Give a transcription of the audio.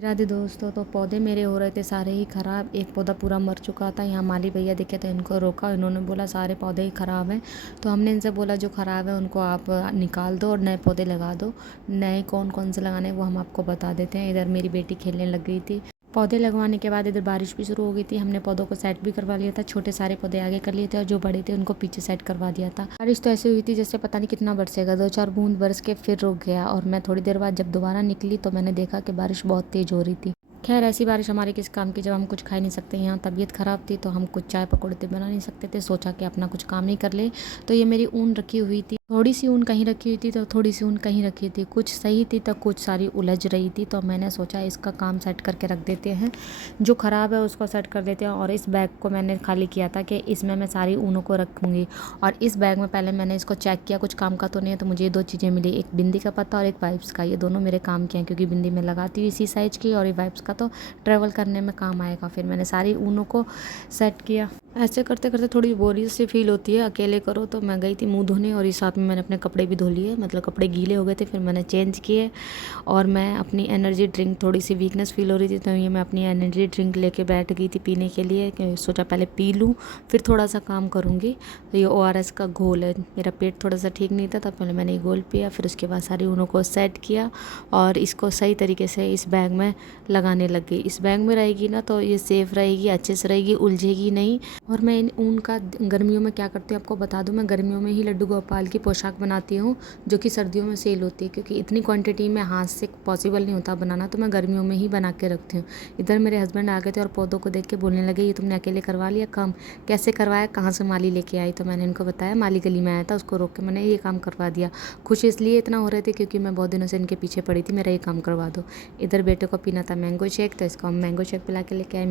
राधे दोस्तों, तो पौधे मेरे हो रहे थे सारे ही ख़राब। एक पौधा पूरा मर चुका था। यहाँ माली भैया दिखे तो इनको रोका। इन्होंने बोला सारे पौधे ही ख़राब हैं। तो हमने इनसे बोला जो ख़राब है उनको आप निकाल दो और नए पौधे लगा दो। नए कौन कौन से लगाने हैं वो हम आपको बता देते हैं। इधर मेरी बेटी खेलने लग गई थी। पौधे लगवाने के बाद इधर बारिश भी शुरू हो गई थी। हमने पौधों को सेट भी करवा लिया था। छोटे सारे पौधे आगे कर लिए थे और जो बड़े थे उनको पीछे सेट करवा दिया था। बारिश तो ऐसे हुई थी जैसे पता नहीं कितना बरसेगा। 2-4 बूंद बरस के फिर रुक गया और मैं थोड़ी देर बाद जब दोबारा निकली तो मैंने देखा कि बारिश बहुत तेज़ हो रही थी। खैर ऐसी बारिश हमारे किस काम की जब हम कुछ खा ही नहीं सकते। यहाँ तबीयत ख़राब थी तो हम कुछ चाय पकौड़े तो बना नहीं सकते थे। सोचा कि अपना कुछ काम नहीं कर ले। तो ये मेरी ऊन रखी हुई थी। थोड़ी सी ऊन कहीं रखी हुई थी तो थोड़ी सी ऊन कहीं रखी थी। कुछ सही थी तो कुछ सारी उलझ रही थी। तो मैंने सोचा इसका काम सेट करके रख देते हैं। जो ख़राब है उसको सेट कर देते हैं। और इस बैग को मैंने खाली किया था कि इसमें मैं सारी ऊनों को रखूँगी। और इस बैग में पहले मैंने इसको चेक किया कुछ काम का तो नहीं है। तो मुझे ये 2 चीज़ें मिली, एक बिंदी का पत्ता और एक वाइप्स का। ये दोनों मेरे काम के हैं क्योंकि बिंदी में लगाती हुई इसी साइज़ की और ये वाइप्स का तो ट्रैवल करने में काम आएगा। फिर मैंने सारी ऊनों को सेट किया। ऐसे करते करते थोड़ी बोरियत सी फील होती है अकेले करो। तो मैं गई थी मुंह धोने और इस साथ में मैंने अपने कपड़े भी धो लिए। मतलब कपड़े गीले हो गए थे फिर मैंने चेंज किए। और मैं अपनी एनर्जी ड्रिंक, थोड़ी सी वीकनेस फील हो रही थी तो ये मैं अपनी एनर्जी ड्रिंक लेके बैठ गई थी पीने के लिए। सोचा पहले पी लूँ फिर थोड़ा सा काम करूँगी। तो ये ORS का घोल है। मेरा पेट थोड़ा सा ठीक नहीं था तब पहले मैंने ये घोल पिया। फिर उसके बाद सारी ऊनों को सेट किया और इसको सही तरीके से इस बैग में लगाने लग गई। इस बैग में रहेगी ना तो ये सेफ़ रहेगी, अच्छे से रहेगी, उलझेगी नहीं। और मैं इन ऊन का गर्मियों में क्या करती हूँ आपको बता दूँ। मैं गर्मियों में ही लड्डू गोपाल की पोशाक बनाती हूँ जो कि सर्दियों में सेल होती है। क्योंकि इतनी क्वांटिटी में हाथ से पॉसिबल नहीं होता बनाना तो मैं गर्मियों में ही बना के रखती हूँ। इधर मेरे हस्बैंड आ गए थे और पौधों को देख के बोलने लगे ये तुमने अकेले करवा लिया काम, कैसे करवाया, कहाँ से माली लेके आई। तो मैंने इनको बताया माली गली में आया था उसको रोक के मैंने ये काम करवा दिया। खुश इसलिए इतना हो रहे थे क्योंकि मैं बहुत दिनों से इनके पीछे पड़ी थी मेरा ये काम करवा दो। इधर बेटे को पीना था मैंगो शेक तो इसको हम मैंगो शेक पिला के लेके आए।